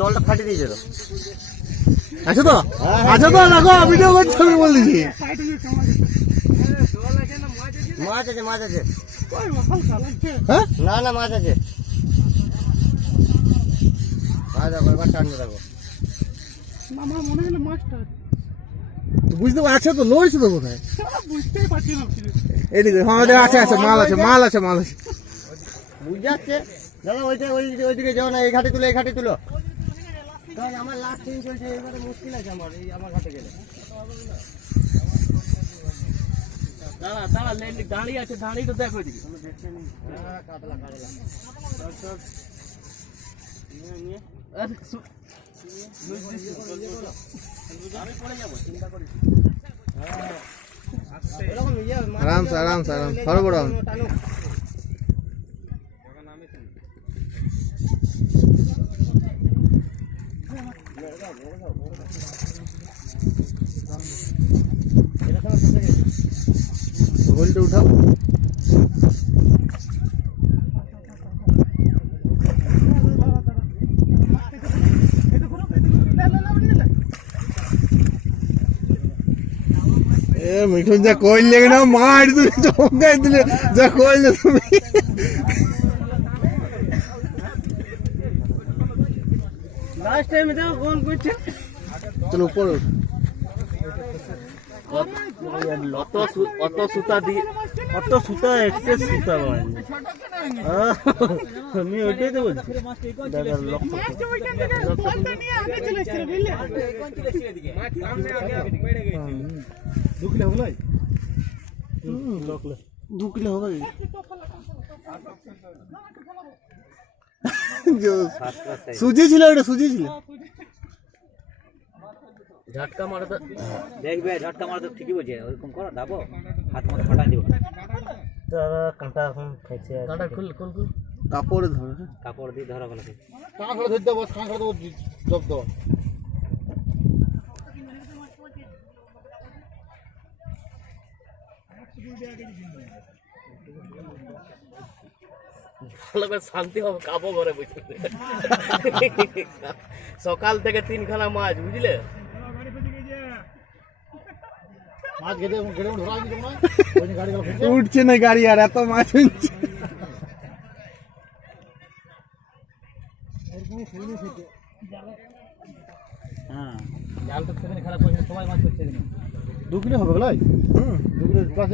জলটা ফাটিয়ে দিয়েছে তো। আচ্ছা তো দেখো ভিডিও করছি আমি বল দিছি। মাছ আছে হ্যাঁ না মাছ আছে। দেখো এবার টানতে থাকো। আমার মনে হলো মাছটা বুঝতে আছে তো লইছে তো কোথায় বুঝতেই পারছি না। এদিকে আমাদের আছে মাল আছে বুঝ যাচ্ছে দাদা। ওইদিকে যাও না, এই ঘাটে তুলো কারণ আমার লাস্ট ট্রেন চলছে। এবারে মুশকিল আছে আমার ঘাটে গেলে। দাঁড়া দাঁড়িয়ে আছে, দাঁড়িয়ে তো দেখো এদিকে। কাতলা আরাম সরবড় গোলটা উঠাও। মিঠুন যা কইলে না মার তুমি চমকাই দিলে, যা কইলে তুমি। লাস্ট টাইম এটা ফোন করছে। চলো উপর অত সুতা দিয়ে অত সুতা এক্সেস সুতা আমি ওইটাই তো বলছি। দু কিলো হবে। সুজি ছিল ওটা, সুজি ছিল। ঝটকা মারো তো দেখবে, ঝটকা মারো তো ঠিকই বলছে। ওরকম করো দাবো, হাত মতো ফাটাই দিব। তারা কাঁটা এখন খাইছে, কাঁটা খুল কাপড়ে ধরে কাপড় দিয়ে ধরা গেল। কাঁকড়া ধরতে বস, কাঁকড়া তো জব দাও। শান্তি হবে, কাবো ঘরে বসে। সকাল থেকে 3খানা মাছ, বুঝলে? উঠছে না গাড়ি, আর এত মাছ উঠছে। হ্যাঁ, জাল তো সেখানে খারাপ হয়েছে, সবাই মাছ করছে। 2 কিলো হবে বলাই। 2 কিলো প্লাস।